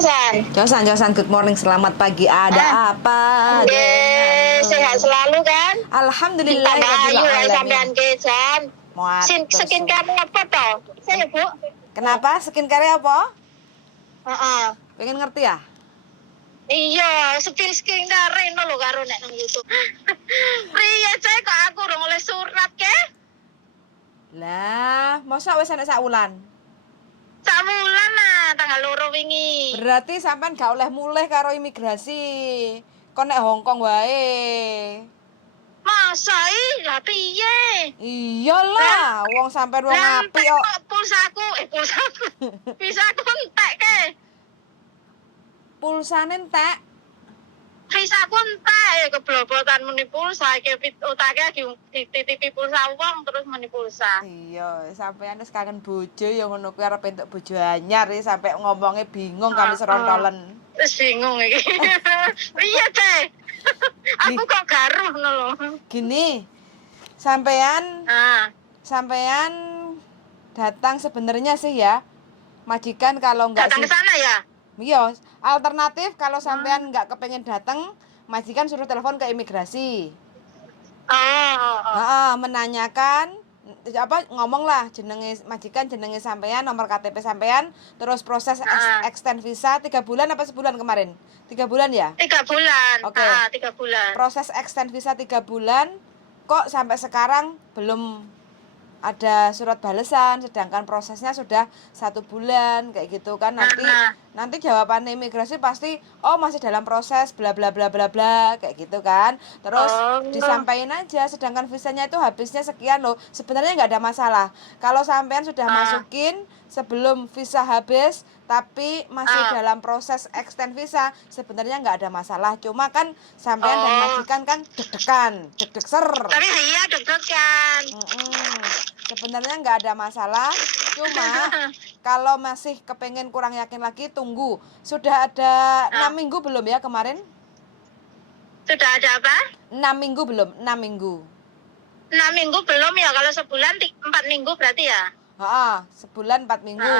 Josan. Josan, good morning, selamat pagi. Ah, Ada apa sehat denganmu? selalu kan? Alhamdulillah Tambah rabbil ayu lah alamin. sampean ke Jan. Matur Skincare suwun. apa toh? Saya Bu. Kenapa skincare apa? Heeh. Pengen ngerti ya? Iya, skincare reno lho karo nek nang YouTube. Priye cek kok aku ora oleh surat ke? Lah, masa wis enek sak wulan? Samulan tanggal loro wingi. Berarti sampean gak oleh mulih karo imigrasi. Kon nek Hongkong wae. Masa lah piye? Iyalah, wong sampean wong Lah apik entek kok. kok pulsaku, bisa aku entek ke? Pulsane entek. Visa aku entek keblobotan muni pulsa iki utake dititipi pulsa wong terus muni pulsa. Iya, sampean wis kangen bojo ya ngono kuwi arep entuk bojo anyar ya sampe ngomongnya bingung kami serontolen. Wis bingung iki. Iya, Teh. Aku kok garuh ngono lho. Gini, sampean Ah, sampean datang sebenarnya sih ya. Majikan kalau enggak datang sih. ke sana ya? Iya, alternatif kalau sampean enggak kepengen datang, majikan suruh telepon ke imigrasi. Oh. Menanyakan apa ngomong lah jenenge majikan, jenenge sampean, nomor KTP sampean, terus proses extend visa 3 bulan apa sebulan kemarin? 3 bulan ya? 3 bulan. Oke. 3 bulan. Proses extend visa 3 bulan kok sampai sekarang belum ada surat balasan, sedangkan prosesnya sudah 1 bulan kayak gitu kan. Nanti jawaban imigrasi pasti masih dalam proses bla bla bla bla bla kayak gitu kan. Terus disampaikan aja, sedangkan visanya itu habisnya sekian loh, sebenarnya nggak ada masalah kalau sampean sudah masukin sebelum visa habis tapi masih dalam proses extend visa, sebenarnya nggak ada masalah. Cuma kan sampean dan majikan kan deg-degan, deg-deg-ser. Tapi iya deg-degan. Sebenarnya nggak ada masalah, cuma kalau masih kepengen kurang yakin lagi tunggu. Sudah ada 6 minggu belum ya kemarin? Sudah ada apa? 6 minggu belum? 6 minggu. 6 minggu belum ya, kalau sebulan 4 minggu berarti ya? Sebulan 4 minggu.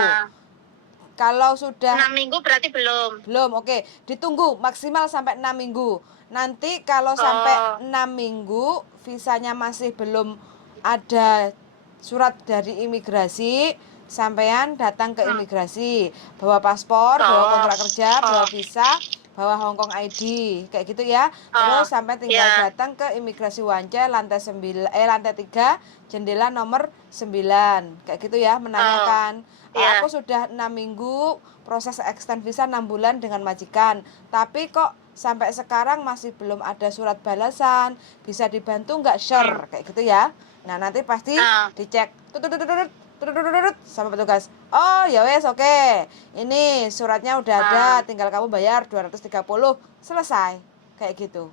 Kalau sudah 6 minggu berarti belum. Belum, oke. Ditunggu maksimal sampai 6 minggu. Nanti kalau sampai 6 minggu visanya masih belum ada surat dari imigrasi, sampean datang ke imigrasi, bawa paspor, bawa kontrak kerja, bawa visa, bawa Hongkong ID, kayak gitu ya. Terus sampai tinggal datang ke imigrasi Wance lantai 3, jendela nomor 9. Kayak gitu ya, menanyakan. Aku sudah 6 minggu proses extend visa 6 bulan dengan majikan, tapi kok sampai sekarang masih belum ada surat balasan, bisa dibantu nggak, sure, kayak gitu ya. Nah nanti pasti dicek sama petugas. Oh ya wes, oke. Ini suratnya udah ada, tinggal kamu bayar 230, selesai. Kayak gitu.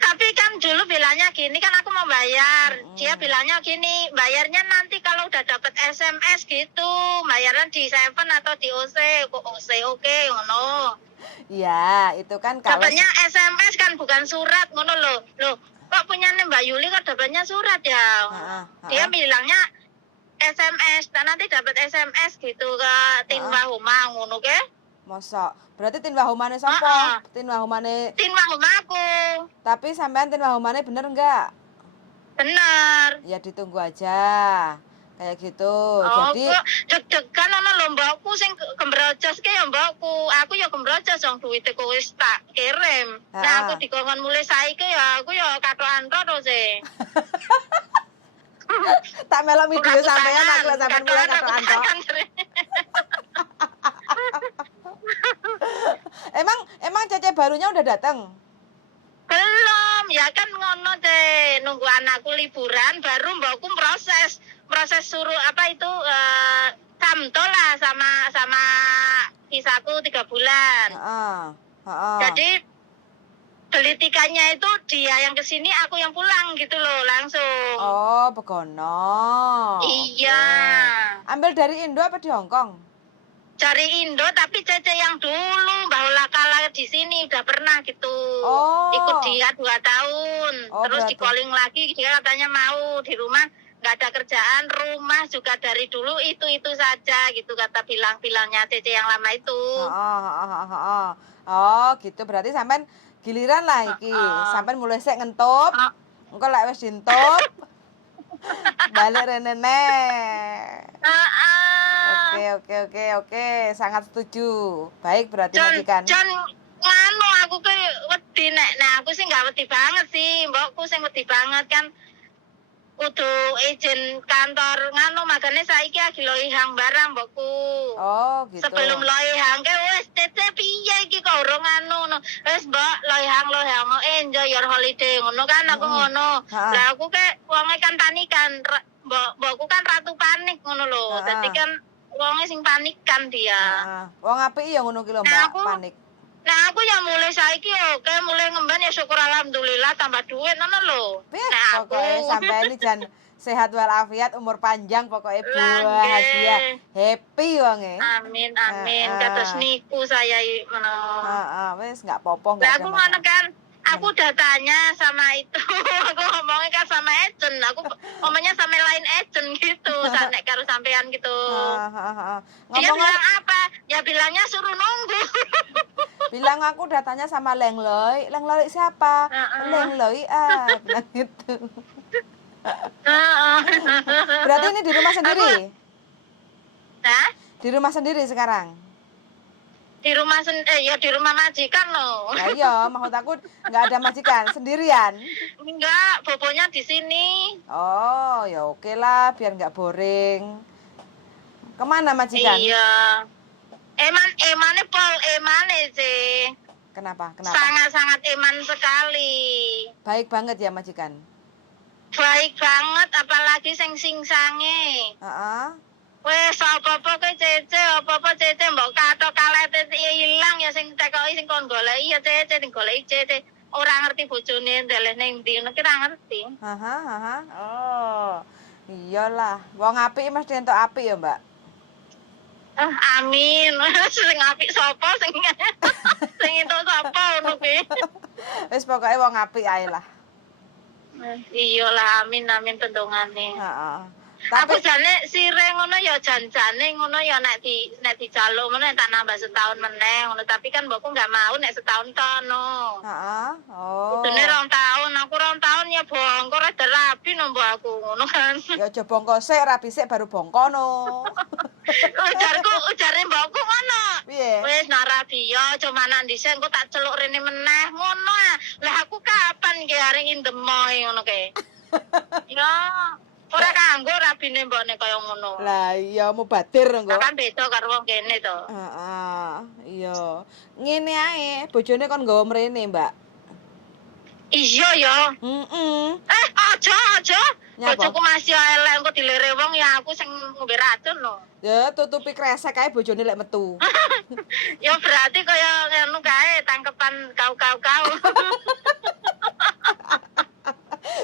Tapi kan dulu bilangnya gini, kan aku mau bayar. Dia bilangnya gini, bayarnya nanti kalau udah dapat SMS gitu, bayarnya di Seven atau di OC. Kok OC oke, ngono. Iya, itu kan kalau dapatnya SMS kan bukan surat, ngono loh. Loh, kok punya Mbak Yuli kok dapatnya surat ya? Dia bilangnya SMS, dan nanti dapat SMS gitu ke Tinwahuma, ngono ke? Mosok. Berarti Tinwahumane sapa? Tinwahumane aku. Tapi sampean Tinwahumane bener enggak? Bener. Ya ditunggu aja. Kayak gitu. Jadi deg-degan ana lho mbakku sing gembrojos ki ya mbakku. Aku ya gembrojos wong duwite ku wis tak kirim. Nah aku dikongkon mulai saiki ya aku ya katokan terus e. Tak melok video sampean aku sampean mulai katokan tok. Emang Cece barunya udah datang? Belum, ya kan ngono deh, nunggu anakku liburan baru mbakku proses suruh apa itu samto lah sama visaku 3 bulan. Jadi beli tiketnya itu dia yang kesini, aku yang pulang gitu loh langsung. Oh, begono. Iya. Ambil dari Indo apa di Hongkong? Dari Indo, tapi Cece yang dulu bahwa kala di sini udah pernah gitu. Ikut dia 2 tahun. Terus di calling lagi, dia katanya mau di rumah nggak ada kerjaan, rumah juga dari dulu itu saja gitu kata bilangnya Cece yang lama itu. Oh, gitu berarti sampean giliran lah iki. Sampean mulai sik ngentup. Engko lek wis dintup balik rene neh. Oke, sangat setuju. Baik berarti majikan. Jan nganu aku ke wedi nek. Nah, aku sih nggak wedi banget sih. Mbokku sing wedi banget kan kudu izin kantor nganu makanya saiki lagi loihang barang mbokku. Oh, gitu. Sebelum loihang ke wis Cece piye iki kok urung nganu. Wis mbok loihang enjoy your holiday ngono kan aku ngono. Lah aku ke wonge kan panikan. Mbokku kan ratu panik ngono lho. Dadi kan wonge sing panikan dia. Wong apik ya ngono ki lho, Mbak, panik. Nah, aku yang mulai saiki oke mulai ngemban ya syukur alhamdulillah tambah duit ngono lho. Nah, pokoknya sampai ini jan sehat walafiat, umur panjang pokoknya bahagia, happy wonge. Amin. Kados niku saya ngono. Wis enggak apa-apa enggak ada. Aku ngono kan. Aku udah tanya sama itu, aku ngomongnya kan sama agent, aku ngomongnya sama lain agent gitu, nek karo sampean gitu. Dia bilang apa? Ya bilangnya suruh nunggu. Bilang aku udah tanya sama Lengloi siapa? Lengloi bilang gitu. Berarti ini di rumah sendiri? Di rumah sendiri sekarang? Di rumah ya di rumah majikan loh. Nah, iya, maksud aku nggak ada majikan, sendirian. Enggak, bobonya di sini. Oh, ya oke lah, biar nggak boring. Kemana majikan? Iya. Emane sih. Kenapa? Sangat-sangat eman sekali. Baik banget ya majikan. Baik banget, apalagi sing-sange. Wes apa-apa ke Cece, apa-apa Cece mbok katok kalete ilang ya sing tekoki sing kon goleki ya Cece sing goleki Cece. Ora ngerti bojone ndeleh ning ndi, nek ora ngerti. Oh. Iyalah, wong apik mesti entuk apik ya, Mbak. Amin. Sing apik sapa sing sing entuk sapa ngono kuwi. Wis pokoke wong apik ae lah. Iyalah, amin tendongane. Tapi aku jane sire ngono ya janjane ngono ya nek dijaluk ngono tak nambah setahun meneh ngono tapi kan mbokku enggak mau nek setahun tono. Oh. Dene 2 tahun, aku 2 tahun ya bongko rada rabi no mbok aku ngono kan. Ya aja bongko sik, rabi sik baru bongkono. Ujare mbokku ngono. Piye? Wis nak rabi ya cuma nang dhisik engko tak celuk rene meneh ngono. Lah aku kapan ki areng indemoy ngono ke. Ya ora kanggo rabine mbokne kaya ngono. Lah iya mubadir engko. Kan beda karo wong kene to. Iya. Ngene ae, bojone kon nggawa mrene, Mbak. Iya ya. Aja. Bojoku masih elek engko dilere wong ya aku sing ngombe racun lho. Ya tutupi kresek ae bojone lek metu. Ya berarti kaya ngono kae tangkepan kau.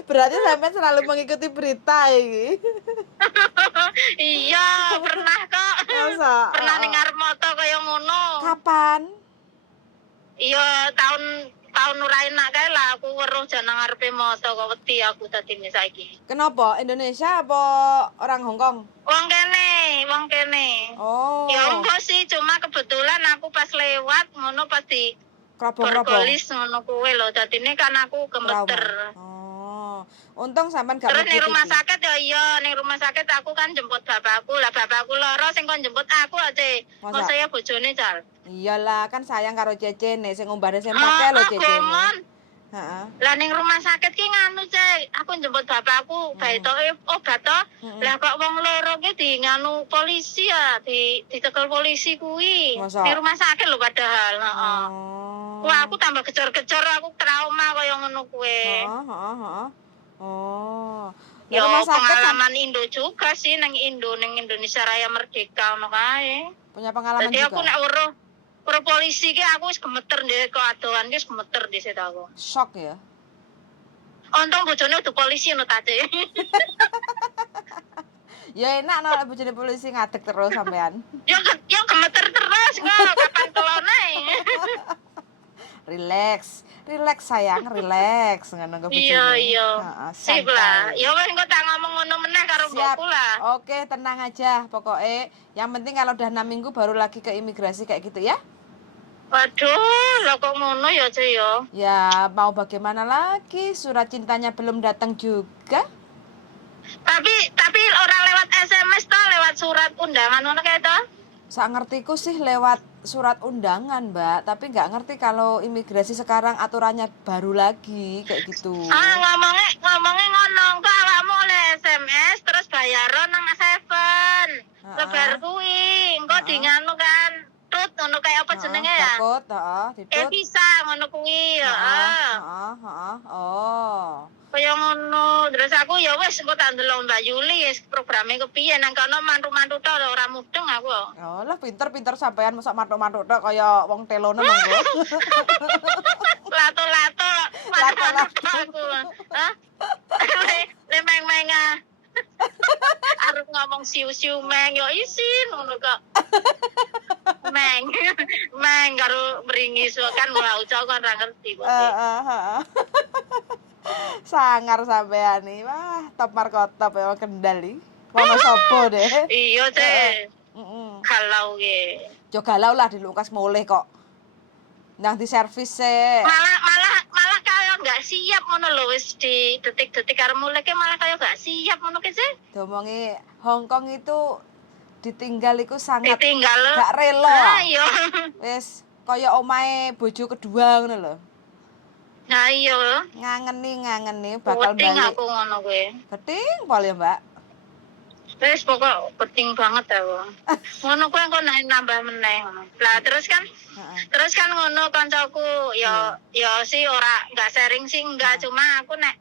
Berarti sampai selalu mengikuti berita iki. Iya, pernah kok. Masa? Pernah ning ngarep moto kaya ngono. Kapan? Iya, tahun ora enak kae lah aku weruh jan nang ngarepe moto kok wedi aku dadi saiki. Kenapa? Indonesia apa orang Hong Kong? Wong kene. Oh. Ya enggak sih, cuma kebetulan aku pas lewat ngono pas di berpolis ngono kuwe lho. Dadine kan aku gemeter. Untung sampean gak terus ning rumah sakit ya iya, ning rumah sakit aku kan jemput bapakku. Lah bapakku lara sing kon jemput aku aja. Kok saya bojone Cal. Iyalah, kan sayang karo Cece nek sing ngombare sempake lho Cece. Lah ning rumah sakit ki nganu Cek, aku jemput bapakku baetoke obat to. Lah kok wong loro ki di nganu polisi ya, dicekel polisi kuwi. Ning rumah sakit lho padahal, Wah, aku tambah gejor-gejor, aku trauma kaya ngono kuwi. Ya rumah sakit pengalaman Indo juga sih nang Indonesia Raya Merdeka ngono kae. Punya pengalaman jadi juga. Jadi aku nek weruh polisi ki aku wis gemeter ndek kok adoan ki wis gemeter dhisik aku. Shock ya. Untung bojone udah polisi ngono ta, Cek. Ya enak nek bojone polisi ngadeg terus sampean. Ya gemeter terus kok kapan kelone. Relax. Relax sayang, relax ngono kok Iya, bojone. iya. Heeh, Sip lah. santai. Ya wes engko tak ngomong ngono meneh karo Siap. mbokku lah. Oke, tenang aja. Pokoknya yang penting kalau udah 6 minggu baru lagi ke imigrasi kayak gitu ya. Waduh, lah kok ngono ya, Ce ya. Ya, mau bagaimana lagi? Surat cintanya belum datang juga. Tapi orang lewat SMS toh, lewat surat undangan ngono kae toh? Saya ngertiku sih lewat surat undangan, Mbak. Tapi nggak ngerti kalau imigrasi sekarang aturannya baru lagi kayak gitu. Ngomongnya ngono, kok awakmu oleh SMS terus bayaran nang Seven. Lebar kuwi, engko di nganu kan. Tut ngono kayak apa jenenge ya? Barcode, ditut. Bisa ngono kuwi, heeh. Oh. Kaya ngono. Terus aku ya wis engko tak ndelok Mbak Yuli programe kepiye nang kono mantu-mantu tok ora mudeng aku. Oh lah pinter sampean mosok matuk-matuk tok kaya wong telono monggo. Lato-lato mantu-mantu aku. Hah? Le meng-menga. Arep ngomong siu-siu meng yo isin ngono kok. Meng karo meringis kan ora ucap kan ora ngerti kok. Sangar sampean nih. Wah, top markotop ya Kendal iki. Wonosobo deh. Iya, Teh. Heeh. Galau ge. Jo galau lah dilungkas mulih kok. Nang di servis se. Malah kaya enggak siap ngono lho wis di detik-detik karo mulih ke malah kaya enggak siap ngono ke sih. Diomongi Hongkong itu ditinggal iku sangat Ditinggal. gak rela. Nah, iya. Wis kaya omahe bojo kedua ngono lho. Nah, iya. Ngangeni bakal Penting balik. aku ngono kuwi. Keting pol ya, Mbak. Wis pokok penting banget aku. Ngono kuwi engko nambah meneh ngono. Lah terus kan ngono kancaku ya sih ora enggak sharing sih enggak cuma aku nek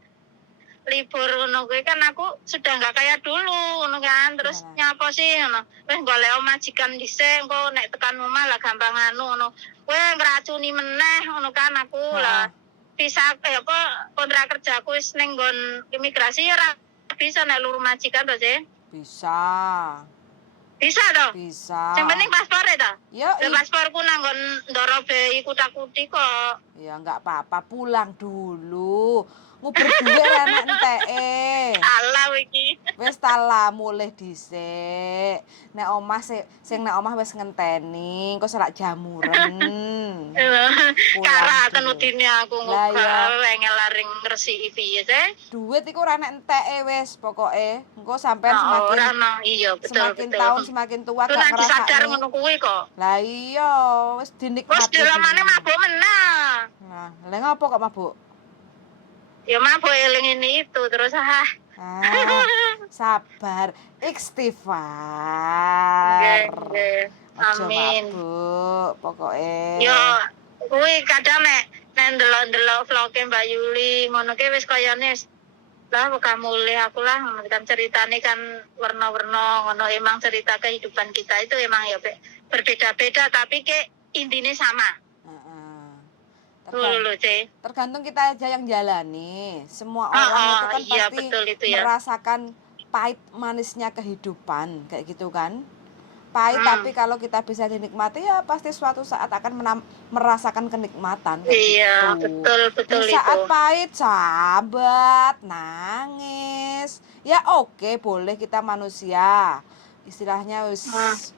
libur ngono kuwi kan aku sudah enggak kayak dulu ngono kan. Terus nyapa sih ngono. Wis golek majikan dhisik engko nek tekan omah lah gampang anu ngono. Kowe ngracuni meneh ngono kan aku lah. Bisa apa kontrak kerjaku wis ning nggon imigrasi ora bisa nek luru majikan to, Sih? Bisa. Bisa toh? Bisa. Yang penting paspor toh? Ya, pasporku nang nggon ndoro bei kutak-kutik kok. Ya enggak apa-apa, pulang dulu. Nguber duwe renek enteke. Alah iki. Wis tala mulih dhisik. Nek omah sing nek omah wis ngenteni, engko selak jamuren. Karaten udine aku Lah, iya. ngengel laring ngresiki piye sih? Duit iku ora nek enteke wis pokoke. Engko sampean iya betul semakin tahun semakin tua gak gak sadar ngrasakne. ngono kuwi kok. Lah iya, wis dinikmati. Wis dilamane mabuk menah. Nah, lha ngopo kok mabuk? Ya mabuk eling ini itu terus Sabar, istighfar. Nggih. Amin. Mabuk, pokoke. Yo kuwi kadang nek ndelok-ndelok vloge Mbak Yuli ngono ki wis kayane lah kamu mulih aku lah ngono kan ceritane kan warna-warna ngono emang cerita kehidupan kita itu emang ya berbeda-beda tapi ke intine sama. Tergantung kita aja yang jalani. Semua orang itu kan iya, pasti betul itu ya. merasakan pahit manisnya kehidupan kayak gitu kan. Pahit tapi kalau kita bisa dinikmati ya pasti suatu saat akan merasakan kenikmatan kayak iya, gitu. betul Di saat pahit sahabat, nangis. Ya oke, boleh kita manusia. Istilahnya wis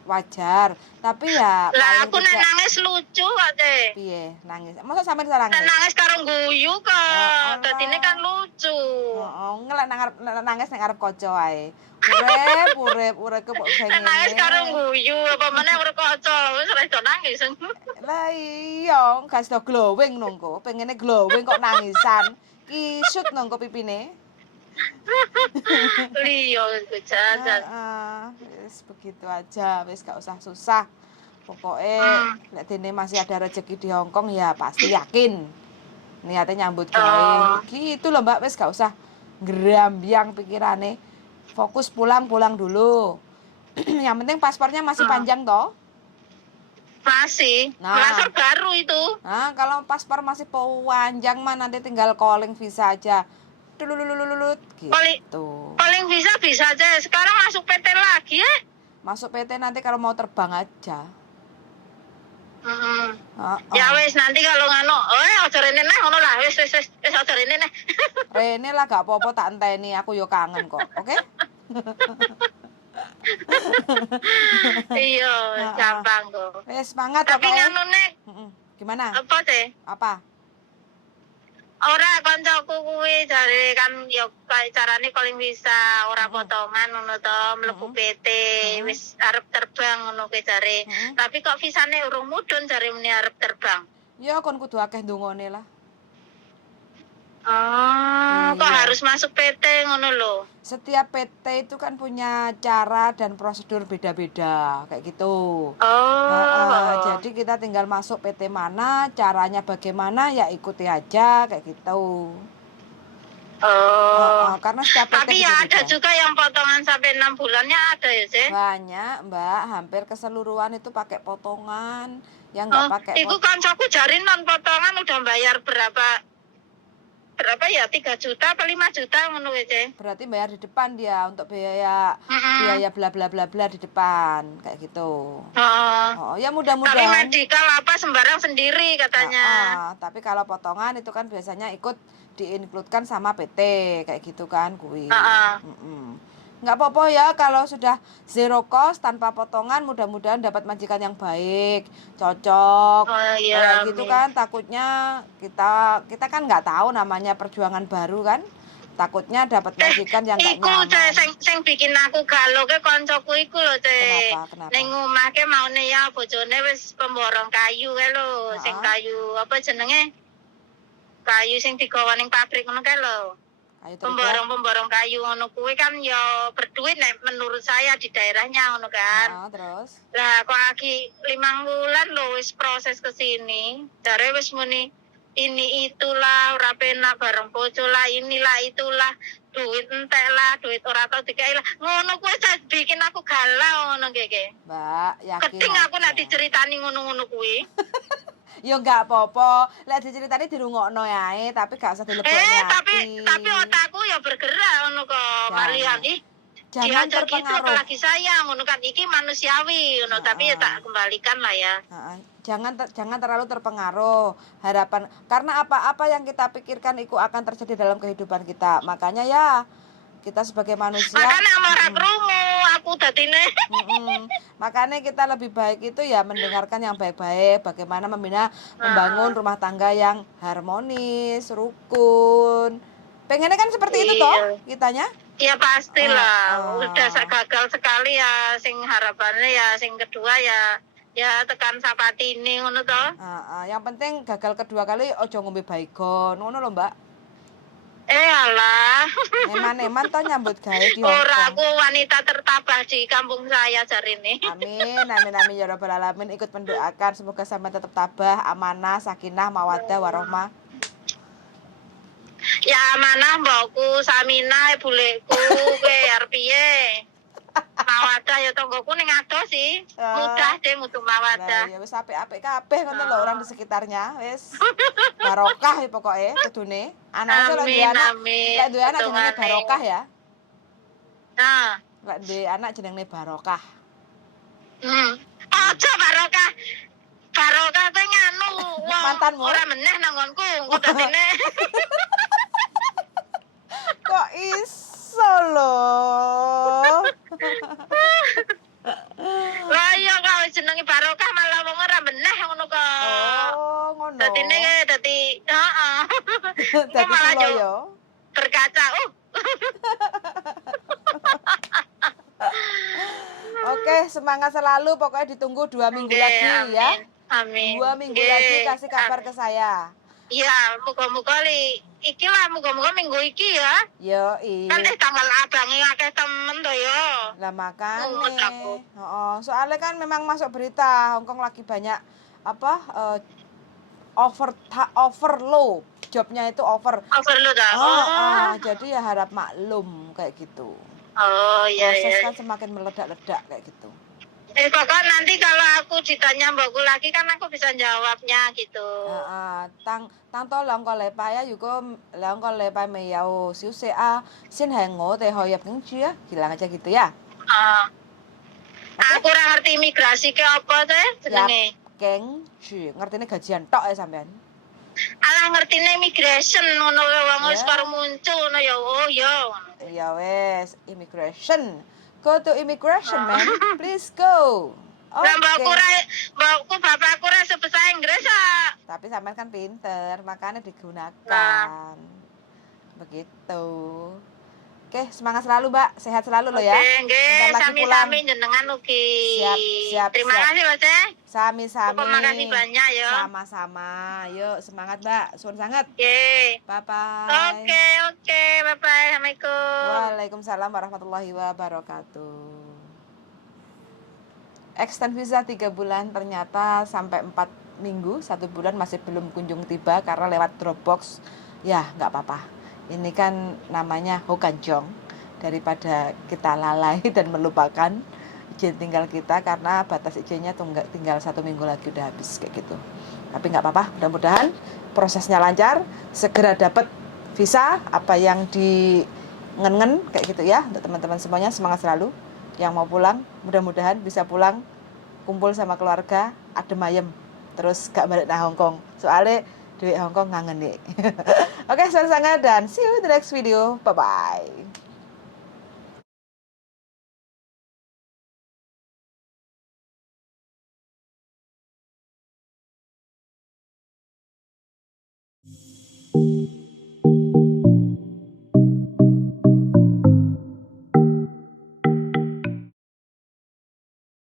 wajar. Tapi ya lah aku nek nangis lucu kok, Teh. Piye nangis? Masa sampean nangis? Nangis karo guyu kok. Dadine kan lucu. Heeh, ngelak nangis nek arep kaca wae. Urip kok pengen. Nangis karo guyu apa meneh karo kaca. Wis ora iso nangis. Lah iya, gak iso glowing nongko. Pengene glowing kok nangisan. Kisut nongko pipine. Liyo jajan. Wis begitu aja, wis gak usah susah. Pokoknya lek dene masih ada rezeki di Hongkong ya pasti yakin. Niatnya nyambut gawe. Gitu loh Mbak, wis gak usah ngrambyang pikirane. Fokus pulang dulu. Yang penting paspornya masih panjang toh? Masih. Paspor baru itu. Nah, kalau paspor masih panjang mah nanti tinggal calling visa aja. Dululut gitu. Calling visa bisa aja. Sekarang masuk PT lagi ya? Masuk PT nanti kalau mau terbang aja. Ya Heeh. wis nanti kalau ngano, aja rene neh ngono lah. Wis aja rene neh. Rene lah gak apa-apa tak enteni, aku yo kangen kok. Oke? Iya, Heeh. gampang kok. Wis semangat Tapi pokoknya. nganu nek Gimana? apa teh? Apa? Ora kancaku kuwi jare kan ya kayak carane calling visa, ora Heeh. potongan ngono to, mlebu Heeh. PT, Heeh. wis arep terbang ngono kuwi jare. Heeh. Tapi kok visane urung mudhun jare muni arep terbang. Ya kon kudu akeh ndongone lah. Oh, kok Iya. harus masuk PT ngono lho. Setiap PT itu kan punya cara dan prosedur beda-beda kayak gitu. Oh. Jadi kita tinggal masuk PT mana, caranya bagaimana ya ikuti aja kayak gitu. Oh. Karena setiap PT Tapi ya ada beda-beda. juga yang potongan sampai 6 bulannya ada ya, sih. Banyak, Mbak, hampir keseluruhan itu pakai potongan, yang nggak pakai Iku kancaku jari non potongan udah bayar berapa ya, 3 juta apa 5 juta ngono kuwi, Cek. berarti bayar di depan dia untuk biaya bla bla bla bla di depan kayak gitu. Ya Tapi mudah-mudahan. medical apa sembarang sendiri katanya. Tapi kalau potongan itu kan biasanya ikut diinkludkan sama PT kayak gitu kan kuwi. Nggak apa-apa ya kalau sudah zero cost tanpa potongan, mudah-mudahan dapat majikan yang baik, cocok. Iya, Kayak gitu kan, takutnya kita kan nggak tahu namanya perjuangan baru kan. Takutnya dapat majikan yang nggak nyaman. Iku sing bikin aku galau ke koncoku iku lho, Cek. Kenapa? Ning omah ke maune ya bojone wis pemborong kayu kae lho, sing kayu apa jenenge? Kayu sing digawa ning pabrik ngono kae lho. Pemborong kayu ngono kuwi kan ya berduit nek menurut saya di daerahnya ngono kan. Terus? Lah kok lagi 5 bulan lho wis proses ke sini. Jare wis muni ini itulah ora penak bareng bojo lah, inilah itulah, duit entek lah, duit ora tau dikai lah. Ngono kuwi bikin aku galau ngono iki. Mbak, yakin. Keting aku nek diceritani ngono-ngono kuwi. Ya enggak apa-apa, lek diceritani dirungokno yae, tapi gak usah dilebokne tapi otakku ya bergerak ngono kok. Malian jangan terpengaruh. Gitu, apalagi saya ngono kan iki manusiawi ngono, tapi ya tak kembalikan lah ya. Jangan terlalu terpengaruh harapan, karena apa-apa yang kita pikirkan itu akan terjadi dalam kehidupan kita. Makanya ya kita sebagai manusia, makanya ora krungu aku dadine. Makanya kita lebih baik itu ya mendengarkan yang baik-baik, bagaimana membangun rumah tangga yang harmonis, rukun. Pengennya kan seperti itu toh kitanya? Iya pastilah. Udah gagal sekali ya, sing harapannya ya, sing kedua ya tekan sapatine ngono toh. Yang penting gagal kedua kali ojo ngombe baygon, ngono lho, Mbak. Alah. Eman-eman toh nyambut gawe di Hongkong. Ora, aku wanita tertabah di kampung saya jarine. Amin ya rabbal alamin. Ikut mendoakan semoga sampai tetap tabah, amanah, sakinah, mawaddah, warohmah. Ya amanah mbokku, Saminah, buleku, kowe arep piye? Mawadah ya tonggoku ning ado sih. Mudah deh mutu mawadah. Ya wis apik-apik kabeh ngono lho orang di sekitarnya, wis. Barokah ya pokoke kudune. Anake lek duwe anak jenenge barokah ya. Lek duwe anak jenenge barokah. Aja barokah. Barokah kuwi nganu mantanmu ora meneh nang nggonku dadine. Kok iso lho? Lah iya kok jenenge barokah malah wong ora meneh ngono kok. Oh, ngono. Dadine dadi heeh. Dadi suloyo. Berkaca. Oke, semangat selalu. Pokoknya ditunggu 2 minggu lagi ya. Amin. 2 minggu lagi kasih kabar ke saya. Iya, muga-muga iki lah, muga-muga minggu iki ya. Yoi. Kan tanggal abange akeh temen to ya. Lah makane. Soalnya kan memang masuk berita Hongkong lagi banyak overload. Jobnya itu overload. Jadi ya harap maklum kayak gitu. Iya. Proses kan semakin meledak-ledak kayak gitu. Pokoknya nanti kalau aku ditanya mbakku lagi kan aku bisa jawabnya gitu. Tang to lang ko禮拜如果2個禮拜未有消息先係我哋去入境處bilang aja gitu ya. Aku ora ngerti imigrasi ke apa teh jenenge. Gengju. Ngertine gajian tok ya sampean. Alah ngertine immigration ngono wae wong wis Ya. karo muncul ngono ya. Oh ya. Ya wes, immigration. Go to immigration, man. Please go. Lah mbakku Oke. mbakku bapakku ra sebasa Inggris kok. Tapi sampean kan pinter, makanya digunakan. Nah. Begitu. Oke, semangat selalu, Mbak. Sehat selalu lo ya. Oke, nggih, Bentar lagi pulang. sami-sami jenengan ugi. Siap. Terima kasih, Mas. Sami-sami. Terima kasih banyak ya. Sama-sama. Yuk, semangat, Mbak. Suwun sangat. Oke. Bye-bye. Oke, bye-bye. Assalamualaikum. Waalaikumsalam warahmatullahi wabarakatuh. Extend visa 3 bulan ternyata sampai 4 minggu, 1 bulan masih belum kunjung tiba karena lewat Dropbox. Ya, nggak apa-apa. Ini kan namanya hokanjong. Daripada kita lalai dan melupakan izin tinggal kita karena batas izinnya tinggal 1 minggu lagi udah habis kayak gitu. Tapi nggak apa-apa, mudah-mudahan prosesnya lancar, segera dapat visa apa yang ngen kayak gitu ya. Untuk teman-teman semuanya semangat selalu. Yang mau pulang mudah-mudahan bisa pulang kumpul sama keluarga adem ayem terus gak balik nang Hongkong soalnya duit Hongkong ngangen nih. Oke, sangat dan see you in the next video, bye bye.